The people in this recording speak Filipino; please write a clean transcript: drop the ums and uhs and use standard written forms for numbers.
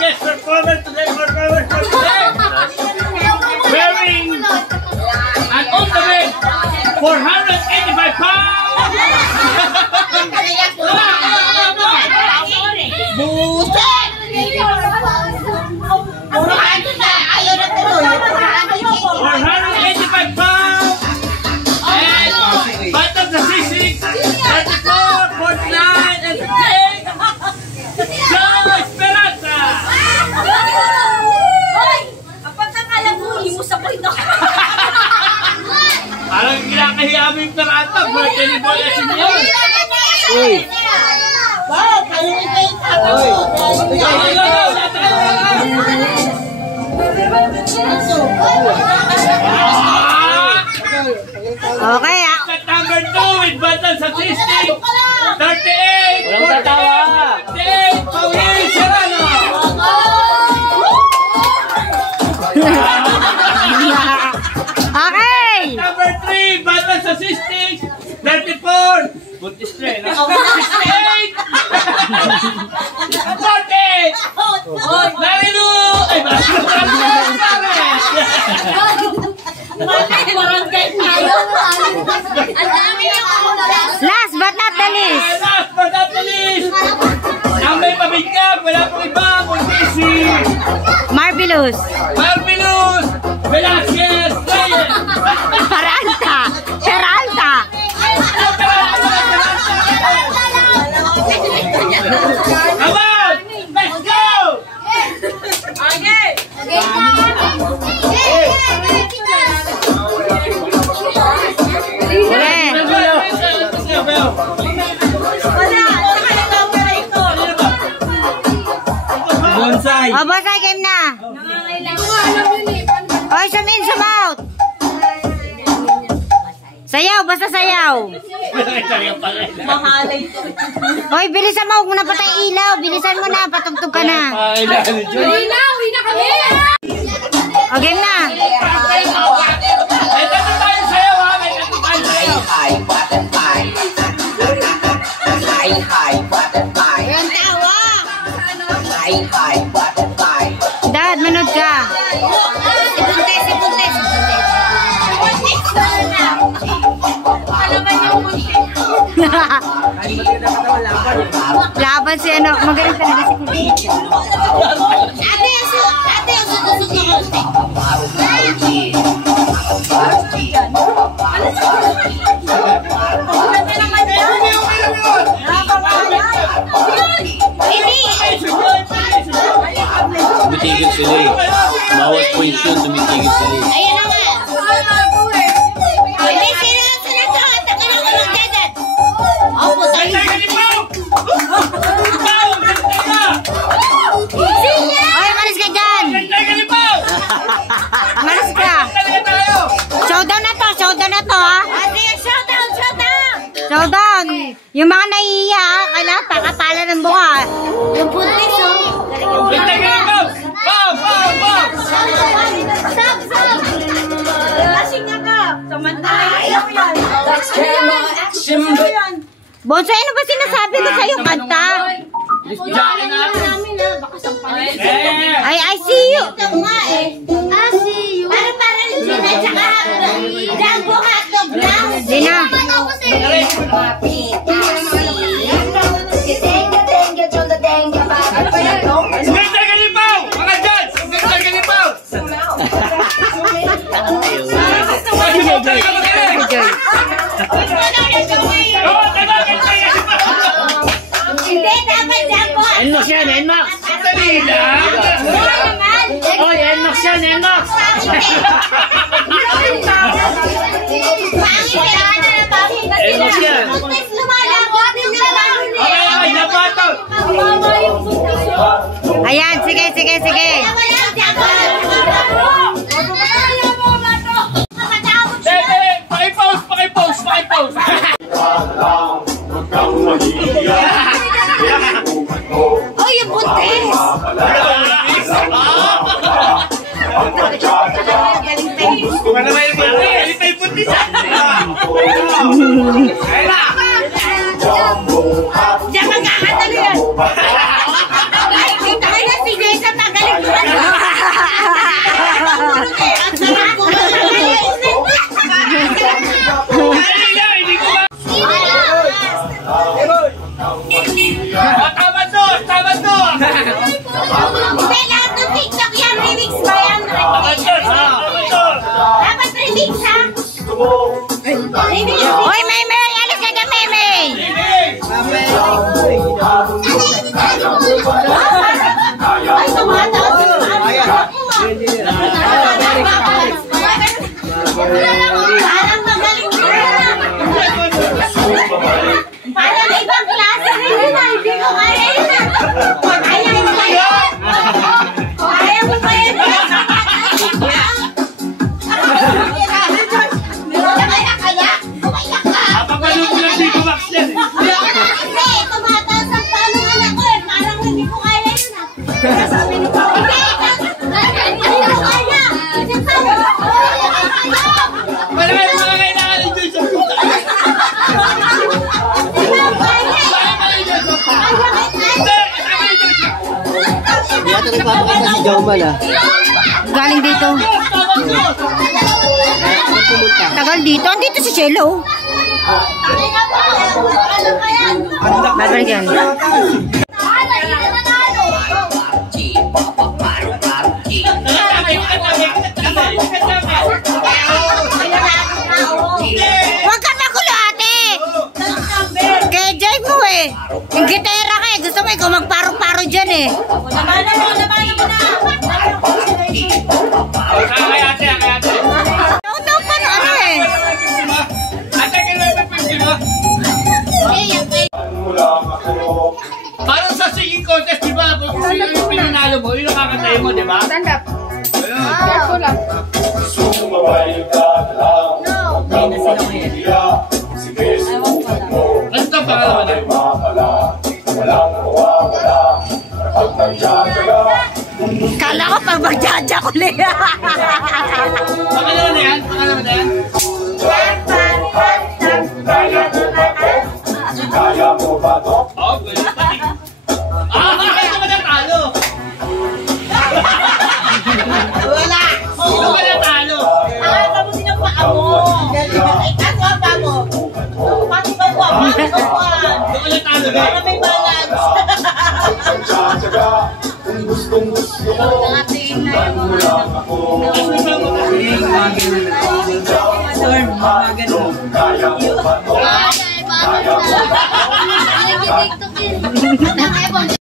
guest performer today, wearing an ultimate 485 pounds! Buset! 485 pounds! And Batang sa sisig, 34, 49, and 10! Joe Esperanza! Hoy! Ang pagkakalam mo, imusa ko ito. Parang kinakahiya mo yung Esperanza, birthday ni Boy Asinyo! Uy! Bakit? Kayo ito yung tawag mo. Okay, At number 2 with Batang sa sisig, 38, 48, 58, Paulin Serrano! Okay! Number 3, Batang sa sisig, 34, buntis na eh, no? 68, 40, Marilu! Ay, Marilu! Barangay tayo. Ang dami na ako na. Last but not the least. Last but not the least, ang may pabigyan, wala pong iba, kundi si Marvelous. Marvelous Velasquez Reyes! Peralta. Peralta. Come on! Let's go! Okay. Bonsai! O, bonsai game na. Oy, zoom in, zoom out. Sayaw, basta sayaw. Mahalay to. Oy, bilisan mo, huwag mo na patay ilaw. Bilisan mo na, patugtog ka na. Uwi na kami. O, game na. May tatlo tayo sayaw ha! May tatlo tayo sayaw! Dad, manood ka. Laban si ano, magaling talaga si Kuti. Ate, susunod. Tumitigil sila eh. Bawat point yun, tumitigil sila eh. Ayan na nga. Hindi, sino to? Taka na ko ng dedet. Opo, tayo. Oy, malis ka dyan. Malis ka. Showdown na to ha. Ate, showdown. Showdown. Yung mga naiiya ha, kailangan pakapala ng buka. Yung pulis, oh. Lasing nga ka. Samantala yan. Bonsai, ano ba sinasabi ko sa'yo? Kanta. I see you. Ito nga eh. I see you. Parang Gina tsaka Jumbo hotdog lang. Gina. Hindi, dapat Jumbo. Enmax yan, Enmax! Dali lang! Oy, Enmax yan, Enmax! Enmax yan! Okay, napatol! Ayan, sige. Pakipause! Oh, yung buntis! Kung ano may buntis! Diyan magkakatalo yan! Kita kayo si Jason Hoy, Maymay! Alis ka dyan, Maymay! Ay, tumataas. Parang magaling na. Parang ibang klase rin na. Hindi ko kaya yun. Kaya mo ba yun? Kaya mo ba yun? Kaya? Umayak ka. Papagano'n ko lang dito, Max yan. Hindi, tumataas ang paano anak ko eh. Parang hindi ko kaya yun ah. Sabi ni Pao. Hindi ko kaya. Hindi ko kaya. Wala kayo mga kailangan ng Diyos sa puta. Yata nagpapakita si Jaumal ah. Galing dito. Tagal dito. Andito si Cello. Babalik yan. Huwag ka magulo, ate. Kaya drive mo eh. Yung gitera ka eh. Gusto mo ikaw magparo-paro dyan eh. Kaya ate. Daw pa na ano eh. Ate, kailan na pwede mo? Parang sa singing contest, di ba? Kung sino yung pinanalo mo, yung nakakatay mo, di ba? Stand up. Careful lang. Ano ito ang pangalawa na? Kala ko pag magjaja ko ulit. Pangalawa na yan? Pangalawa na yan? Oh, pwede pati. Bakit naman natalo? Wala. Sino ba natalo? Tapos yung paa mo. Ikaw ang paa mo. Pati ba mo? Pati ba mo? Sino ba natalo? Para may balance. Kaya